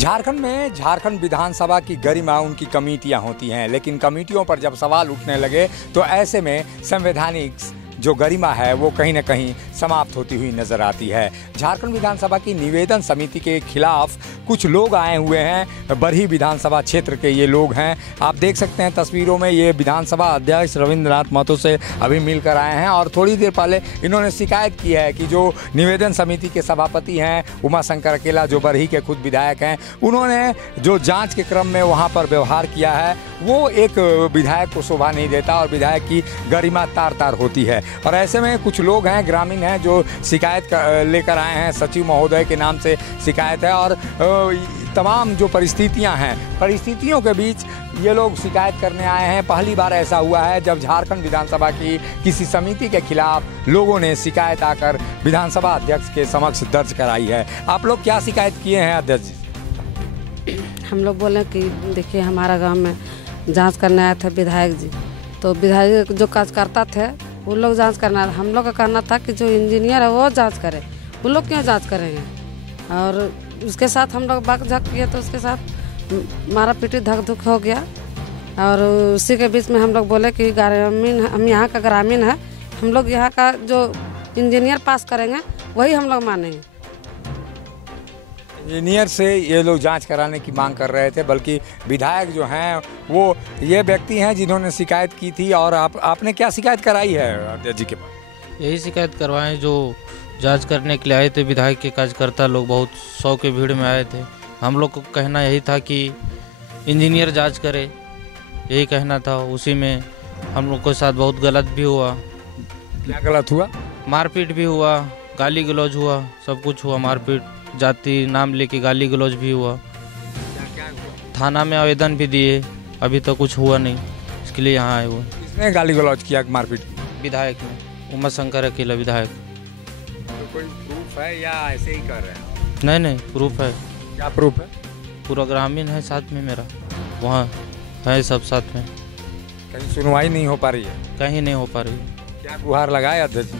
झारखंड में झारखंड विधानसभा की गरिमा उनकी कमेटियां होती हैं, लेकिन कमेटियों पर जब सवाल उठने लगे तो ऐसे में संवैधानिक जो गरिमा है वो कहीं ना कहीं समाप्त होती हुई नजर आती है। झारखंड विधानसभा की निवेदन समिति के खिलाफ कुछ लोग आए हुए हैं। बरही विधानसभा क्षेत्र के ये लोग हैं, आप देख सकते हैं तस्वीरों में। ये विधानसभा अध्यक्ष रविंद्रनाथ महतो से अभी मिलकर आए हैं और थोड़ी देर पहले इन्होंने शिकायत की है कि जो निवेदन समिति के सभापति हैं उमाशंकर अकेला, जो बरही के खुद विधायक हैं, उन्होंने जो जाँच के क्रम में वहाँ पर व्यवहार किया है वो एक विधायक को शोभा नहीं देता और विधायक की गरिमा तार तार होती है। और ऐसे में कुछ लोग हैं, ग्रामीण हैं, जो शिकायत लेकर आए हैं। सचिव महोदय के नाम से शिकायत है और तमाम जो परिस्थितियां हैं, परिस्थितियों के बीच ये लोग शिकायत करने आए हैं। पहली बार ऐसा हुआ है जब झारखंड विधानसभा की किसी समिति के खिलाफ लोगों ने शिकायत आकर विधानसभा अध्यक्ष के समक्ष दर्ज कराई है। आप लोग क्या शिकायत किए हैं अध्यक्ष जी? हम लोग बोले कि देखिए हमारा गांव में जांच करने आए थे विधायक जी, तो विधायक जो कार्यकर्ता थे वो लोग जांच करना, हम लोग का कहना था कि जो इंजीनियर है वो जांच करे, वो लोग क्यों जांच करेंगे। और उसके साथ हम लोग बात झक किए तो उसके साथ मारा पीटी धक धुक हो गया। और उसी के बीच में हम लोग बोले कि ग्रामीण, हम यहाँ का ग्रामीण है, हम लोग यहाँ का जो इंजीनियर पास करेंगे वही हम लोग मानेंगे। इंजीनियर से ये लोग जांच कराने की मांग कर रहे थे, बल्कि विधायक जो हैं वो ये व्यक्ति हैं जिन्होंने शिकायत की थी। और आपने क्या शिकायत कराई है अध्यक्ष जी के पास? यही शिकायत करवाएं, जो जांच करने के लिए आए थे विधायक के कार्यकर्ता लोग बहुत 100 के भीड़ में आए थे। हम लोग को कहना यही था कि इंजीनियर जांच करे, यही कहना था। उसी में हम लोग के साथ बहुत गलत भी हुआ। क्या गलत हुआ? मारपीट भी हुआ, गाली गलौज हुआ, सब कुछ हुआ। मारपीट, जाति नाम लेके गाली गलौज भी हुआ। क्या हुआ? थाना में आवेदन भी दिए, अभी तक कुछ हुआ नहीं, इसके लिए यहाँ आए हुए। किसने गाली गलौज किया, मारपीट की? विधायक ने, उमाशंकर अकेला विधायक। तो कोई प्रूफ है या ऐसे ही कर रहे हैं? नहीं, प्रूफ है। क्या प्रूफ है? पूरा ग्रामीण है साथ में मेरा, वहाँ है सब साथ में। कहीं सुनवाई नहीं हो पा रही है? कहीं नहीं हो पा रही। क्या गुहार लगाए अध्यक्ष जी?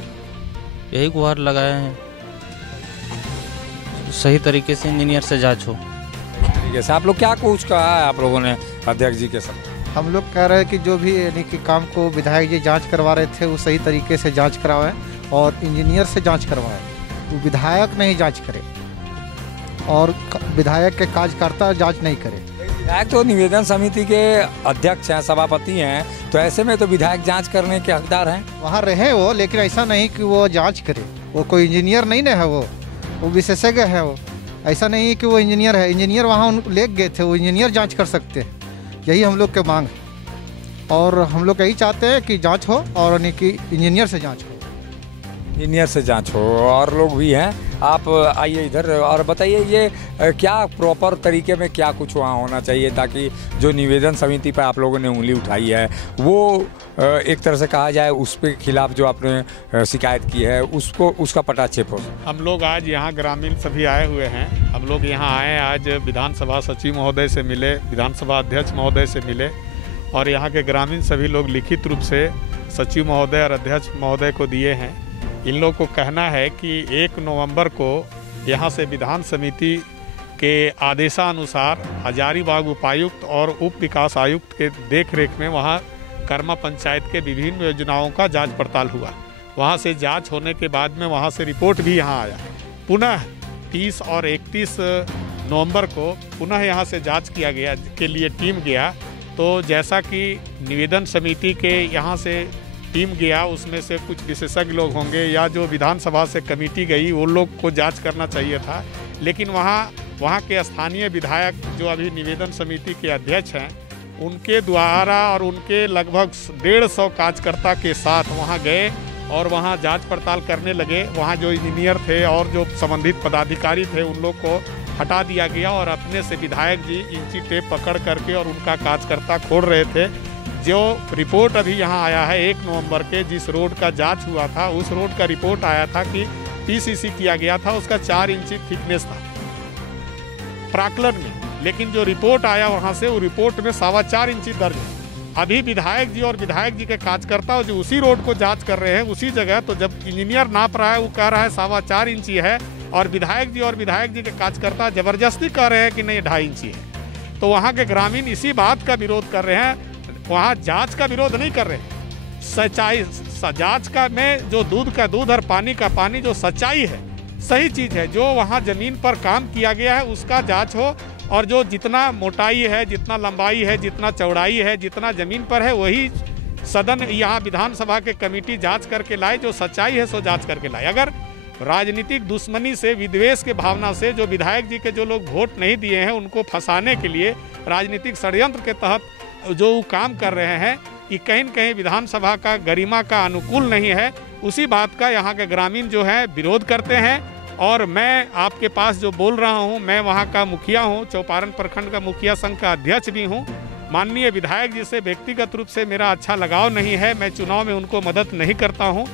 यही गुहार लगाए हैं, सही तरीके से इंजीनियर से जांच हो। तरीके से आप लोग क्या कुछ कहा है आप लोगों ने अध्यक्ष जी के साथ? हम लोग कह रहे हैं कि जो भी यानी कि काम को विधायक जी जांच करवा रहे थे वो सही तरीके से जांच करवाएं और इंजीनियर से जांच करवाएं, वो विधायक नहीं जांच करे और विधायक के कार्यकर्ता जांच नहीं करे। विधायक तो निवेदन समिति के अध्यक्ष हैं, सभापति हैं, तो ऐसे में तो विधायक जांच करने के हकदार हैं। वहाँ रहे वो, लेकिन ऐसा नहीं कि वो जांच करे। वो कोई इंजीनियर नहीं ना है, वो विशेषज्ञ है। वो ऐसा नहीं है कि वो इंजीनियर है। इंजीनियर वहाँ ले गए थे, वो इंजीनियर जांच कर सकते हैं। यही हम लोग के मांग है और हम लोग यही चाहते हैं कि जांच हो और यानी कि इंजीनियर से जांच हो। इंजीनियर से जांच हो। और लोग भी हैं, आप आइए इधर और बताइए ये क्या प्रॉपर तरीके में क्या कुछ वहाँ होना चाहिए ताकि जो निवेदन समिति पर आप लोगों ने उंगली उठाई है वो एक तरह से कहा जाए उस पे खिलाफ जो आपने शिकायत की है उसको उसका पटाक्षेप हो। हम लोग आज यहाँ ग्रामीण सभी आए हुए हैं। हम लोग यहाँ आए, आज विधानसभा सचिव महोदय से मिले, विधानसभा अध्यक्ष महोदय से मिले और यहाँ के ग्रामीण सभी लोग लिखित रूप से सचिव महोदय और अध्यक्ष महोदय को दिए हैं। इन लोग को कहना है कि 1 नवंबर को यहाँ से विधान समिति के आदेशानुसार हजारीबाग उपायुक्त और उप विकास आयुक्त के देखरेख में वहाँ कर्मा पंचायत के विभिन्न योजनाओं का जांच पड़ताल हुआ। वहाँ से जांच होने के बाद में वहाँ से रिपोर्ट भी यहाँ आया। पुनः 30 और 31 नवंबर को पुनः यहाँ से जांच किया गया, के लिए टीम गया। तो जैसा कि निवेदन समिति के यहाँ से टीम गया, उसमें से कुछ विशेषज्ञ लोग होंगे या जो विधानसभा से कमेटी गई वो लोग को जांच करना चाहिए था, लेकिन वहाँ के स्थानीय विधायक जो अभी निवेदन समिति के अध्यक्ष हैं उनके द्वारा और उनके लगभग 150 कार्यकर्ता के साथ वहाँ गए और वहाँ जांच पड़ताल करने लगे। वहाँ जो इंजीनियर थे और जो संबंधित पदाधिकारी थे उन लोग को हटा दिया गया और अपने से विधायक जी इंची टेप पकड़ करके और उनका कार्यकर्ता खोल रहे थे। जो रिपोर्ट अभी यहाँ आया है 1 नवंबर के, जिस रोड का जांच हुआ था उस रोड का रिपोर्ट आया था कि पीसीसी किया गया था, उसका 4 इंची थिकनेस था प्राक्कलन में, लेकिन जो रिपोर्ट आया वहाँ से वो रिपोर्ट में 4.25 इंची दर्ज है। अभी विधायक जी और विधायक जी के कार्यकर्ता जो उसी रोड को जांच कर रहे हैं उसी जगह, तो जब इंजीनियर नाप रहा है वो कह रहा है 4.25 इंची है और विधायक जी के कार्यकर्ता जबरदस्ती कह रहे हैं कि नहीं 2.5 इंची है। तो वहाँ के ग्रामीण इसी बात का विरोध कर रहे हैं, वहाँ जांच का विरोध नहीं कर रहे हैं। सच्चाई जांच का में जो दूध का दूध और पानी का पानी, जो सच्चाई है, सही चीज़ है, जो वहाँ ज़मीन पर काम किया गया है उसका जांच हो, और जो जितना मोटाई है, जितना लंबाई है, जितना चौड़ाई है, जितना ज़मीन पर है, वही सदन यहाँ विधानसभा के कमेटी जांच करके लाए, जो सच्चाई है सो जांच करके लाए। अगर राजनीतिक दुश्मनी से, विद्वेष के भावना से जो विधायक जी के जो लोग वोट नहीं दिए हैं उनको फंसाने के लिए राजनीतिक षड्यंत्र के तहत जो काम कर रहे हैं, ये कहीं न कहीं विधानसभा का गरिमा का अनुकूल नहीं है। उसी बात का यहाँ के ग्रामीण जो है विरोध करते हैं। और मैं आपके पास जो बोल रहा हूँ, मैं वहाँ का मुखिया हूँ, चौपारण प्रखंड का मुखिया संघ का अध्यक्ष भी हूँ। माननीय विधायक जी से व्यक्तिगत रूप से मेरा अच्छा लगाव नहीं है, मैं चुनाव में उनको मदद नहीं करता हूँ,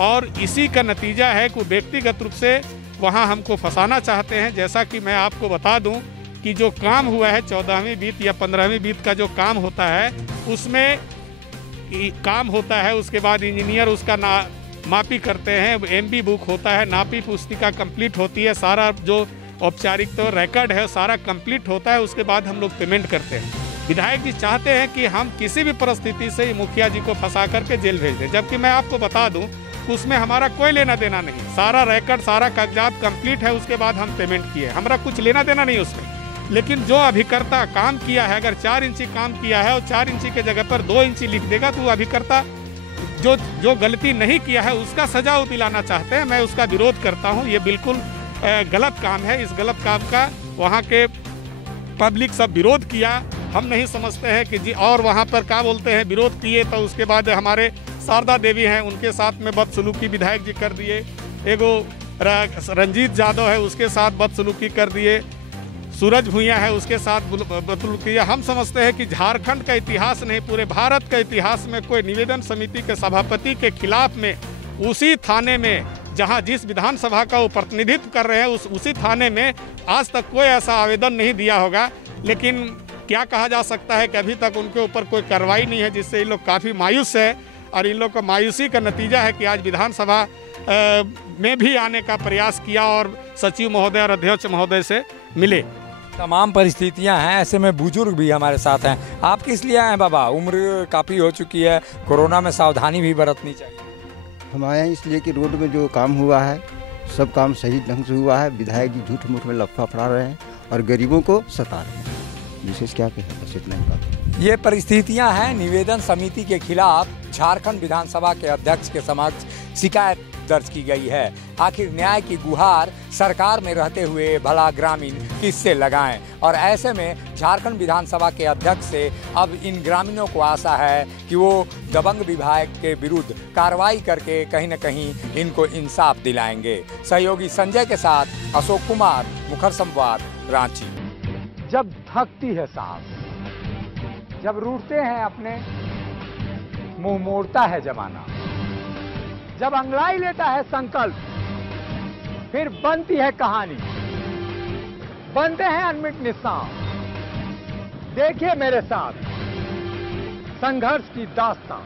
और इसी का नतीजा है कि व्यक्तिगत रूप से वहाँ हमको फंसाना चाहते हैं। जैसा कि मैं आपको बता दूँ कि जो काम हुआ है 14वीं बीत या 15वीं बीत का जो काम होता है, उसमें काम होता है, उसके बाद इंजीनियर उसका मापी करते हैं, MB बुक होता है, नापी पुस्तिका कंप्लीट होती है, सारा जो औपचारिक तो रिकॉर्ड है सारा कंप्लीट होता है, उसके बाद हम लोग पेमेंट करते हैं। विधायक जी चाहते हैं कि हम किसी भी परिस्थिति से मुखिया जी को फंसा करके जेल भेज दें, जबकि मैं आपको बता दूं कि उसमें हमारा कोई लेना देना नहीं, सारा रिकॉर्ड सारा कागजात कंप्लीट है, उसके बाद हम पेमेंट किए, हमारा कुछ लेना देना नहीं उसमें। लेकिन जो अभिकर्ता काम किया है, अगर 4 इंची काम किया है और 4 इंची के जगह पर 2 इंची लिख देगा, तो वो अभिकर्ता जो गलती नहीं किया है उसका सजा वो दिलाना चाहते हैं। मैं उसका विरोध करता हूं, ये बिल्कुल गलत काम है। इस गलत काम का वहां के पब्लिक सब विरोध किया, हम नहीं समझते हैं कि जी, और वहां पर क्या बोलते हैं, विरोध किए तो उसके बाद हमारे शारदा देवी हैं उनके साथ में बदसलूकी विधायक जी कर दिए, एगो रंजीत यादव है उसके साथ बदसलूकी कर दिए, सूरज भुइयाँ है उसके साथ बदसलूकी। हम समझते हैं कि झारखंड का इतिहास नहीं, पूरे भारत का इतिहास में कोई निवेदन समिति के सभापति के खिलाफ में उसी थाने में जहां जिस विधानसभा का वो प्रतिनिधित्व कर रहे हैं उसी थाने में आज तक कोई ऐसा आवेदन नहीं दिया होगा। लेकिन क्या कहा जा सकता है कि अभी तक उनके ऊपर कोई कार्रवाई नहीं है, जिससे इन लोग काफ़ी मायूस है, और इन लोग का मायूसी का नतीजा है कि आज विधानसभा में भी आने का प्रयास किया और सचिव महोदय और अध्यक्ष महोदय से मिले। तमाम परिस्थितियां हैं, ऐसे में बुजुर्ग भी हमारे साथ हैं। आप किस लिए आए हैं बाबा? उम्र काफ़ी हो चुकी है, कोरोना में सावधानी भी बरतनी चाहिए। हम आए हैं इसलिए कि रोड में जो काम हुआ है सब काम सही ढंग से हुआ है। विधायक जी झूठ मूठ में लफड़ा फड़ा रहे हैं और गरीबों को सता रहे हैं। विशेष क्या कहें, बस इतना ही बात। ये परिस्थितियां हैं। निवेदन समिति के खिलाफ झारखंड विधानसभा के अध्यक्ष के समक्ष शिकायत दर्ज की गई है। आखिर न्याय की गुहार सरकार में रहते हुए भला ग्रामीण किससे लगाएं? और ऐसे में झारखंड विधानसभा के अध्यक्ष से अब इन ग्रामीणों को आशा है कि वो दबंग विधायक के विरुद्ध कार्रवाई करके कहीं न कहीं इनको इंसाफ दिलाएंगे। सहयोगी संजय के साथ अशोक कुमार, मुखर संवाद, रांची। जब थकती है सांस, जब रूठते हैं अपने, मुंह मोड़ता है जमाना, जब अंगड़ाई लेता है संकल्प, फिर बनती है कहानी, बनते हैं अनमिट निशान। देखिए मेरे साथ संघर्ष की दास्तां।